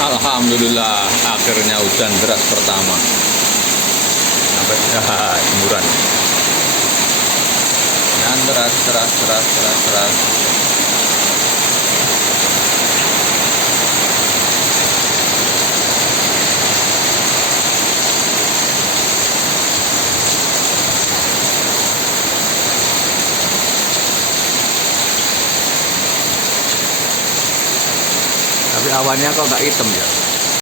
Alhamdulillah akhirnya hujan deras pertama. Sampai jemuran. Dan deras. Tapi awannya kok nggak hitam ya?